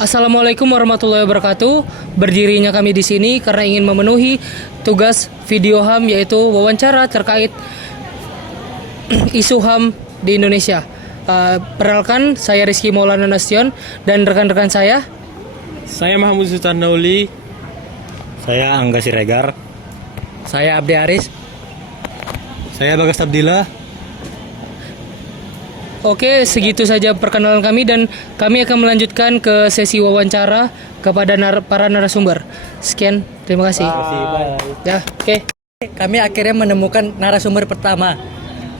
Assalamualaikum warahmatullahi wabarakatuh. Berdirinya kami di sini karena ingin memenuhi tugas video HAM, yaitu wawancara terkait isu HAM di Indonesia. Perkenalkan, saya Rizky Maulana Nasution dan rekan-rekan saya. Saya Mahmud Sultan Dauli. Saya Angga Siregar. Saya Abdi Aris. Saya Bagas Abdillah. Oke, segitu saja perkenalan kami dan kami akan melanjutkan ke sesi wawancara kepada para narasumber. Sekian, terima kasih. Ya, oke. Kami akhirnya menemukan narasumber pertama.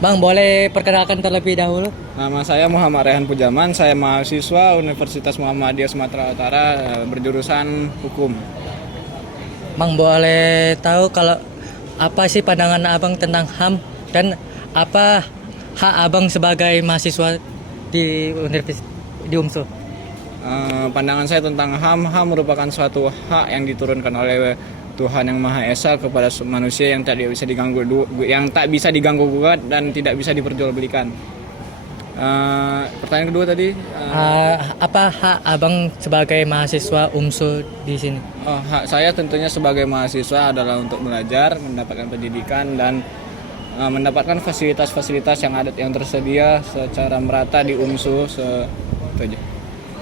Bang, boleh perkenalkan terlebih dahulu? Nama saya Muhammad Rehan Pujaman. Saya mahasiswa Universitas Muhammadiyah Sumatera Utara, berjurusan hukum. Bang, boleh tahu kalau apa sih pandangan abang tentang HAM dan apa hak abang sebagai mahasiswa di Universitas di UMSU? Pandangan saya tentang HAM merupakan suatu hak yang diturunkan oleh Tuhan Yang Maha Esa kepada manusia yang tak bisa diganggu gugat dan tidak bisa diperjualbelikan. Pertanyaan kedua tadi, apa hak abang sebagai mahasiswa UMSU di sini? hak saya tentunya sebagai mahasiswa adalah untuk belajar, mendapatkan pendidikan dan mendapatkan fasilitas-fasilitas yang tersedia secara merata di UMSU. Itu aja.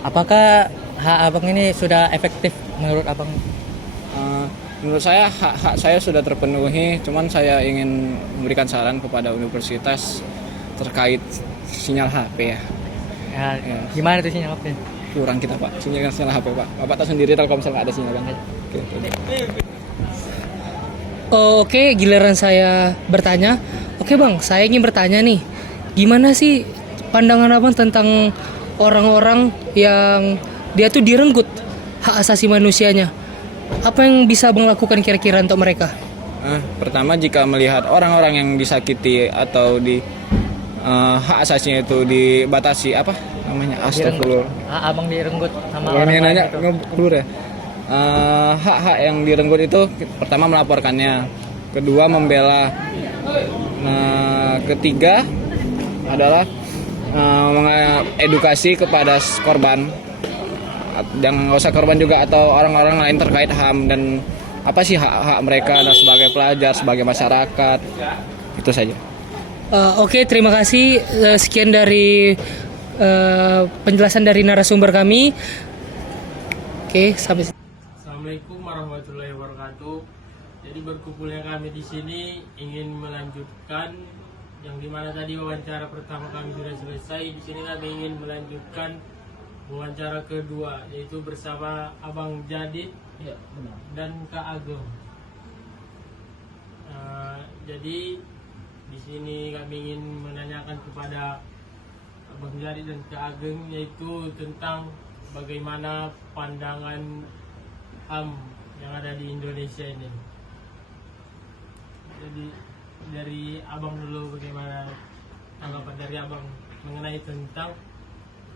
Apakah hak abang ini sudah efektif menurut abang? Menurut saya hak saya sudah terpenuhi, cuman saya ingin memberikan saran kepada universitas terkait sinyal HP ya. Ya. Gimana tuh sinyal HP? Kurang kita Pak, sinyal HP Pak. Bapak tahu sendiri Telkomsel nggak ada sinyal kan? Oke. Oke, giliran saya bertanya. Oke Bang, saya ingin bertanya nih. Gimana sih pandangan Abang tentang orang-orang yang dia tuh direnggut hak asasi manusianya? Apa yang bisa Abang lakukan kira-kira untuk mereka? Pertama, jika melihat orang-orang yang disakiti atau di hak asasinya itu dibatasi, apa namanya? Astagfirullah. Hak abang direnggut sama Orang orang yang lain nanya itu. ngeblur ya. Hak-hak yang direnggut itu pertama melaporkannya, kedua membela, ketiga adalah edukasi kepada korban, jangan nggak usah korban juga atau orang-orang lain terkait HAM dan apa sih hak-hak mereka dan sebagai pelajar, sebagai masyarakat. Itu saja. Oke, terima kasih. Sekian dari penjelasan dari narasumber kami. Oke, sampai. Assalamualaikum warahmatullahi wabarakatuh. Jadi berkumpulnya kami di sini ingin melanjutkan yang dimana tadi wawancara pertama kami sudah selesai. Di sini kami ingin melanjutkan wawancara kedua, yaitu bersama Abang Jadid dan Kak Ageng. Jadi di sini kami ingin menanyakan kepada Abang Jadid dan Kak Ageng, yaitu tentang bagaimana pandangan HAM yang ada di Indonesia ini. Jadi dari Abang dulu, bagaimana tanggapan dari Abang mengenai tentang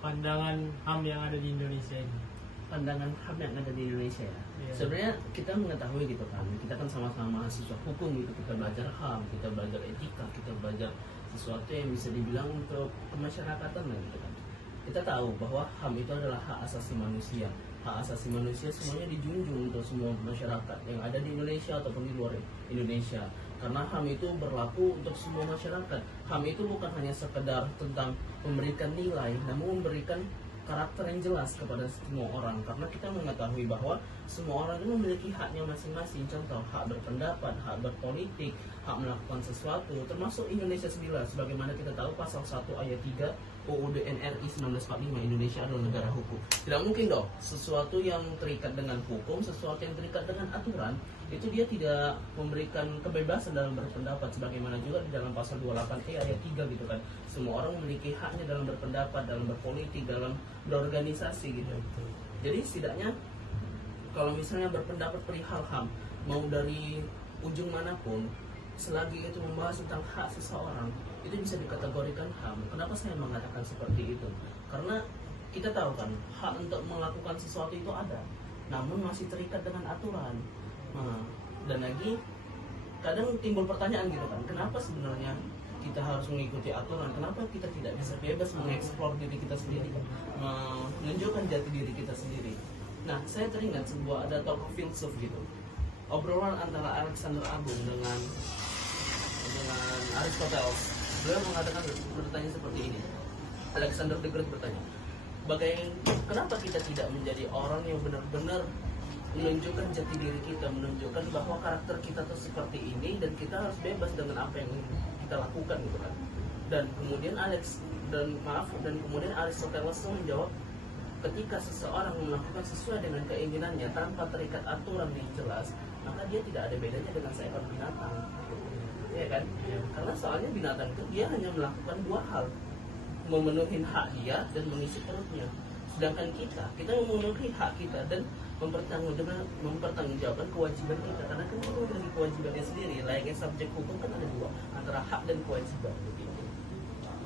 pandangan HAM yang ada di Indonesia ini? Pandangan HAM yang ada di Indonesia ya. Iya. Sebenarnya kita mengetahui gitu kan, kita kan sama-sama mahasiswa hukum gitu, kita belajar HAM, kita belajar etika, kita belajar sesuatu yang bisa dibilang untuk kemasyarakatan lah gitu kan. Kita tahu bahwa HAM itu adalah hak asasi manusia. Hak asasi manusia semuanya dijunjung untuk semua masyarakat yang ada di Indonesia ataupun di luar Indonesia. Karena HAM itu berlaku untuk semua masyarakat. HAM itu bukan hanya sekedar tentang memberikan nilai, namun memberikan karakter yang jelas kepada semua orang. Karena kita mengetahui bahwa semua orang itu memiliki haknya masing-masing. Contoh, hak berpendapat, hak berpolitik, hak melakukan sesuatu, termasuk Indonesia sendiri. Sebagaimana kita tahu pasal 1 ayat 3 UUD NRI 1945, Indonesia adalah negara hukum. Tidak mungkin dong sesuatu yang terikat dengan hukum, sesuatu yang terikat dengan aturan, itu dia tidak memberikan kebebasan dalam berpendapat. Sebagaimana juga di dalam pasal 28E ayat 3 gitu kan. Semua orang memiliki haknya dalam berpendapat, dalam berpolitik, dalam berorganisasi gitu. Jadi setidaknya kalau misalnya berpendapat perihal HAM, mau dari ujung manapun, selagi itu membahas tentang hak seseorang, itu bisa dikategorikan HAM. Kenapa saya mengatakan seperti itu? Karena kita tahu kan, hak untuk melakukan sesuatu itu ada, namun masih terikat dengan aturan. Dan lagi kadang timbul pertanyaan gitu kan, kenapa sebenarnya kita harus mengikuti aturan, kenapa kita tidak bisa bebas mengeksplor diri kita sendiri, menunjukkan jati diri kita sendiri. Nah, saya teringat sebuah ada tokoh filsuf gitu, obrolan antara Alexander Agung dengan Aristoteles. Beliau mengatakan, bertanya seperti ini. Alexander the Great bertanya, kenapa kita tidak menjadi orang yang benar-benar menunjukkan jati diri kita, menunjukkan bahwa karakter kita tuh seperti ini dan kita harus bebas dengan apa yang kita lakukan gitu kan. Dan kemudian kemudian Aristoteles tuh menjawab, ketika seseorang melakukan sesuai dengan keinginannya tanpa terikat aturan yang jelas, maka dia tidak ada bedanya dengan seekor binatang, ya kan? Karena soalnya binatang itu dia hanya melakukan dua hal, memenuhi hak dia dan mengisi perutnya. Sedangkan kita memenuhi hak kita dan mempertanggungjawabkan kewajiban kita, karena kan kita memiliki kewajibannya sendiri. Layaknya subjek hukum kan ada dua, antara hak dan kewajiban begitu.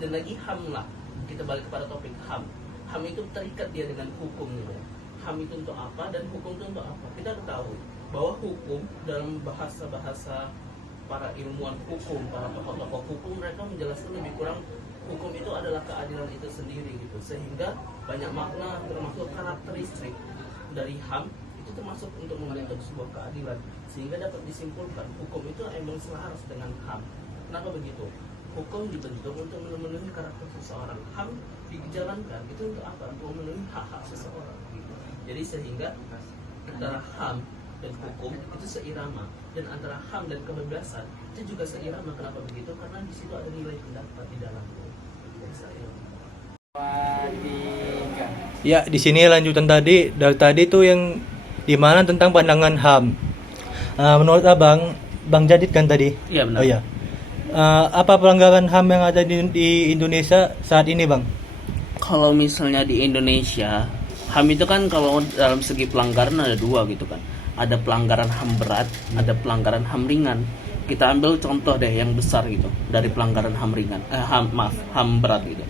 Dan lagi HAM lah, kita balik kepada topik HAM. HAM itu terikat dia dengan hukum gitu. HAM itu untuk apa dan hukum itu untuk apa? Kita ketahui bahwa hukum dalam bahasa para ilmuwan hukum, para tokoh-tokoh hukum, mereka menjelaskan lebih kurang hukum itu adalah keadilan itu sendiri gitu. Sehingga banyak makna termasuk karakteristik dari HAM itu termasuk untuk membentuk sebuah keadilan, sehingga dapat disimpulkan hukum itu emang selaras dengan HAM. Kenapa begitu? Hukum dibentuk untuk memenuhi karakter seseorang. HAM dijalankan itu untuk apa? Untuk memenuhi hak-hak seseorang gitu. Jadi sehingga antara HAM dan hukum itu seirama, dan antara HAM dan kebebasan itu juga seirama. Kenapa begitu? Karena di situ ada nilai pendapat di dalamnya. Ya, di sini lanjutan tadi. Dari tadi tuh yang dimana tentang pandangan HAM. Menurut abang, Bang Jadid kan tadi? Iya benar. Oh iya. Apa pelanggaran HAM yang ada di Indonesia saat ini, Bang? Kalau misalnya di Indonesia, HAM itu kan kalau dalam segi pelanggaran ada dua gitu kan. Ada pelanggaran HAM berat, ada pelanggaran HAM ringan. Kita ambil contoh deh yang besar gitu dari pelanggaran HAM ringan. HAM berat gitu.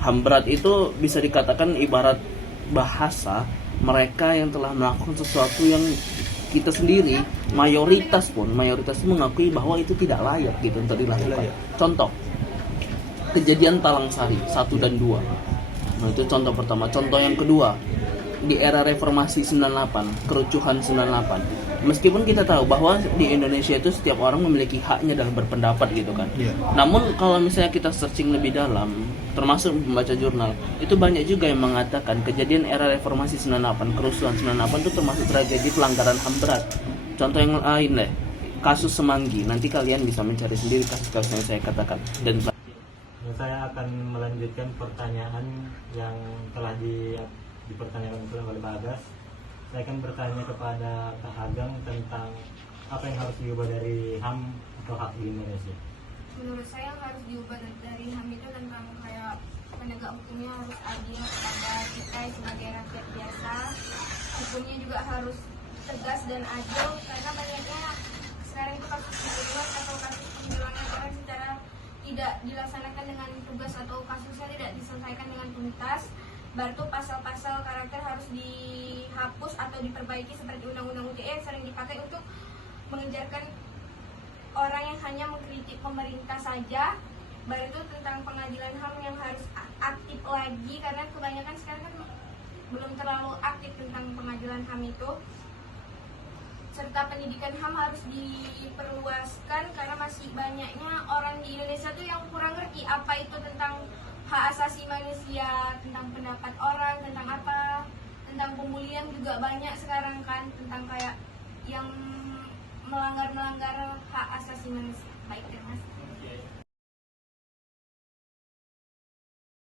HAM berat itu bisa dikatakan ibarat bahasa mereka yang telah melakukan sesuatu yang kita sendiri mayoritas mengakui bahwa itu tidak layak gitu untuk dilakukan. Contoh kejadian Talang Sari 1 dan 2. Nah, itu contoh pertama. Contoh yang kedua, di era reformasi 98, kerucuhan 98. Meskipun kita tahu bahwa di Indonesia itu setiap orang memiliki haknya dalam berpendapat gitu kan. Namun kalau misalnya kita searching lebih dalam, termasuk membaca jurnal, itu banyak juga yang mengatakan kejadian era reformasi 98, kerusuhan 98 itu termasuk tragedi pelanggaran HAM berat. Contoh yang lain deh, kasus Semanggi. Nanti kalian bisa mencari sendiri kasus-kasus yang saya katakan. Dan Saya akan melanjutkan pertanyaan yang telah dipertanyakan oleh Pak Agas. Saya akan bertanya kepada Kak Ageng tentang apa yang harus diubah dari HAM atau hak di Indonesia. Menurut saya yang harus diubah dari HAM itu tentang kayak penegak hukumnya harus adil kepada kita sebagai rakyat biasa. Hukumnya juga harus tegas dan adil, karena banyaknya sekarang itu kasus pembunuhan atau kasus penghilangan orang secara tidak dilaksanakan dengan tugas atau kasusnya tidak diselesaikan dengan tuntas. Baru pasal-pasal karakter harus dihapus atau diperbaiki, seperti undang-undang UTE sering dipakai untuk mengejarkan orang yang hanya mengkritik pemerintah saja. Baru itu tentang pengadilan HAM yang harus aktif lagi, karena kebanyakan sekarang kan belum terlalu aktif tentang pengadilan HAM itu. Serta pendidikan HAM harus diperluaskan, karena masih banyaknya orang di Indonesia tuh yang kurang ngerti apa itu tentang hak asasi manusia, tentang pendapat orang, tentang apa, tentang pembulian juga banyak sekarang kan, tentang kayak yang melanggar hak asasi manusia. Baik, terima kasih.